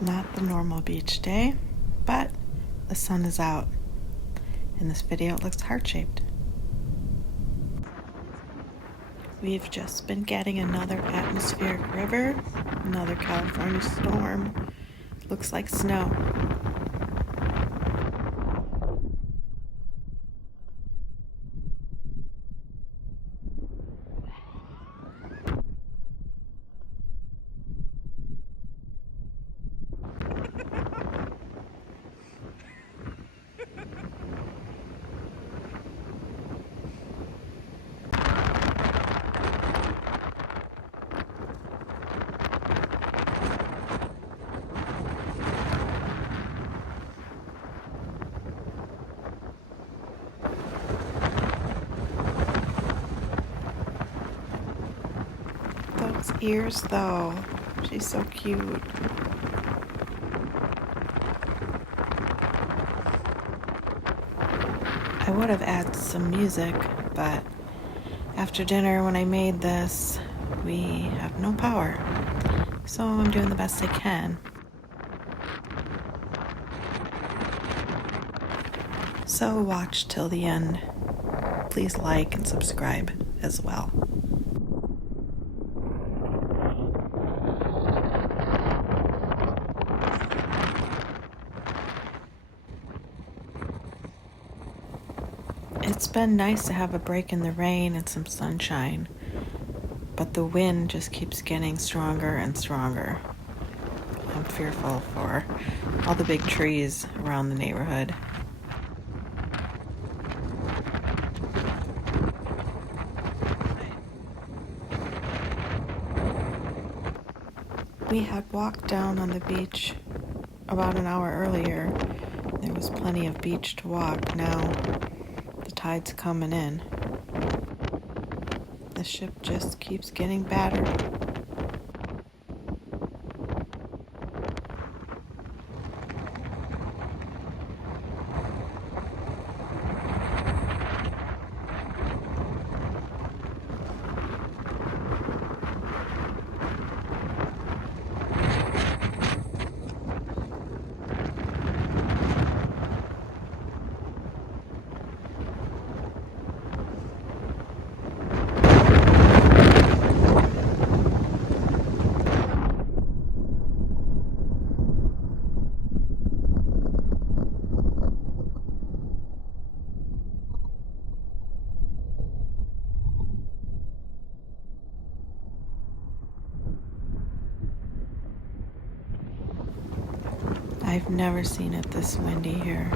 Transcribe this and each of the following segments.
Not the normal beach day, but the sun is out. In this video, it looks heart-shaped. We've just been getting another atmospheric river, another California storm. Looks like snow. Those ears, though. She's so cute. I would have added some music, but after dinner when I made this, we have no power. So I'm doing the best I can. So watch till the end. Please like and subscribe as well. It's been nice to have a break in the rain and some sunshine, but the wind just keeps getting stronger and stronger. I'm fearful for all the big trees around the neighborhood. We had walked down on the beach about an hour earlier. There was plenty of beach to walk. Now the tide's coming in. The ship just keeps getting battered. I've never seen it this windy here.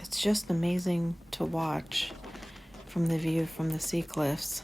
It's just amazing to watch from the view from the Seacliffs.